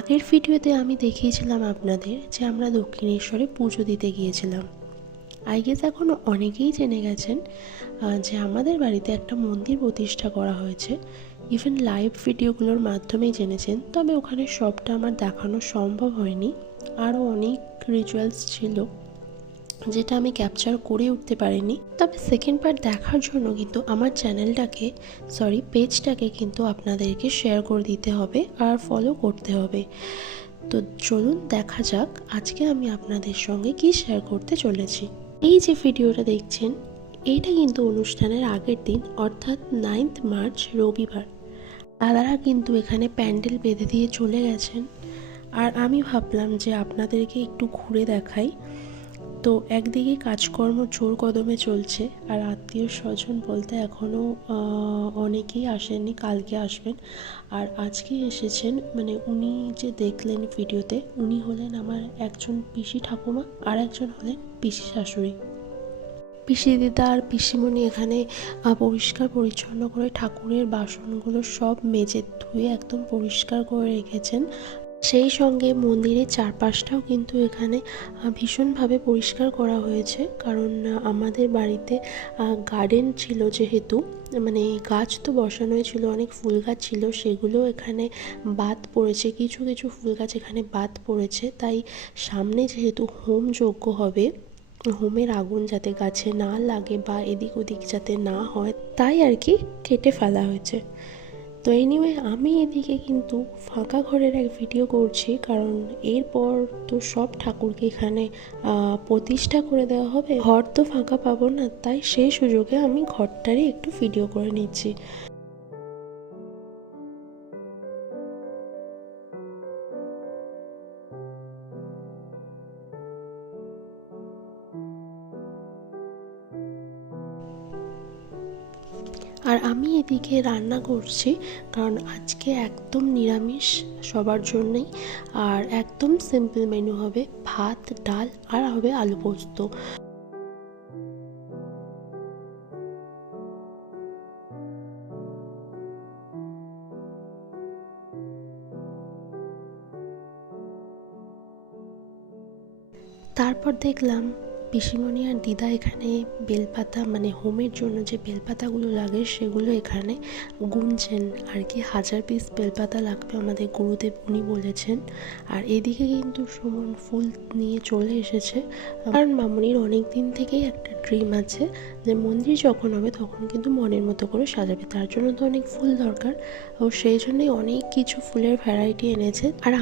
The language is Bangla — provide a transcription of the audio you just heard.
আগের ভিডিওতে আমি দেখিয়েছিলাম আপনাদের যে আমরা দক্ষিণেশ্বরে পুজো দিতে গিয়েছিলাম। আই গেস এখন অনেকেই জেনে গেছেন যে আমাদের বাড়িতে একটা মন্দির প্রতিষ্ঠা করা হয়েছে। ইভেন লাইভ ভিডিওগুলোর মাধ্যমেই জেনেছেন, তবে ওখানে সবটা আমার দেখানো সম্ভব হয়নি। আরও অনেক রিচুয়ালস ছিল যেটা আমি ক্যাপচার করে উঠতে পারিনি। তবে সেকেন্ড পার্ট দেখার জন্য কিন্তু আমার পেজটাকে কিন্তু আপনাদেরকে শেয়ার করে দিতে হবে আর ফলো করতে হবে। তো চলুন দেখা যাক আজকে আমি আপনাদের সঙ্গে কি শেয়ার করতে চলেছি। এই যে ভিডিওটা দেখছেন, এইটা কিন্তু অনুষ্ঠানের আগের দিন, অর্থাৎ 9 মার্চ রবিবার। দাদারা কিন্তু এখানে প্যান্ডেল বেঁধে দিয়ে চলে গেছেন, আর আমি ভাবলাম যে আপনাদেরকে একটু ঘুরে দেখাই। তো একদিকে কাজকর্ম জোর কদমে চলছে, আর আত্মীয় স্বজন বলতে এখনও অনেকেই আসেননি, কালকে আসবেন। আর আজকে এসেছেন, মানে উনি যে দেখলেন ভিডিওতে, উনি হলেন আমার একজন পিসি ঠাকুমা, আর একজন হলেন পিসি শাশুড়ি। পিসি দিদা আর পিসিমণি এখানে পরিষ্কার পরিচ্ছন্ন করে ঠাকুরের বাসনগুলো সব মেজে ধুয়ে একদম পরিষ্কার করে রেখেছেন। সেই সঙ্গে মন্দিরের চারপাশটাও কিন্তু এখানে ভীষণভাবে পরিষ্কার করা হয়েছে, কারণ আমাদের বাড়িতে গার্ডেন ছিল, যেহেতু মানে গাছ তো বসানোই ছিল, অনেক ফুল গাছ ছিল, সেগুলো এখানে বাদ পড়েছে, কিছু কিছু ফুল গাছ এখানে বাদ পড়েছে। তাই সামনে যেহেতু হোম যজ্ঞ হবে, হোমের আগুন যাতে গাছে না লাগে বা এদিক ওদিক যাতে না হয়, তাই আর কি কেটে ফেলা হয়েছে। তো এনিওয়ে, আমি এদিকে কিন্তু ফাঁকা ঘরের এক ভিডিও করছি, কারণ এরপর তো সব ঠাকুরকে এখানে প্রতিষ্ঠা করে দেওয়া হবে, ঘর তো ফাঁকা পাবো না, তাই সেই সুযোগে আমি ঘরটারই একটু ভিডিও করে নিচ্ছি। আর আমি এদিকে রান্না করছি, কারণ আজকে একদম নিরামিষ সবার জন্যই, আর একদম সিম্পল মেনু হবে, ভাত ডাল আর হবে আলু পোস্ত। তারপর দেখলাম পিসিমণি আর দিদা এখানে বেলপাতা, মানে হোমের জন্য যে বেলপাতাগুলো লাগে সেগুলো এখানে গুনছেন আর কি। 1000 পিস বেলপাতা লাগবে আমাদের গুরুদেব উনি বলেছেন। আর এদিকে কিন্তু সুমন ফুল নিয়ে চলে এসেছে, কারণ মামনির অনেক দিন থেকেই একটা ড্রিম আছে যে মন্দির যখন হবে তখন কিন্তু মনের মতো করে সাজাবে, তার জন্য তো অনেক ফুল দরকার, ও সেই জন্যই অনেক কিছু ফুলের ভ্যারাইটি এনেছে। আর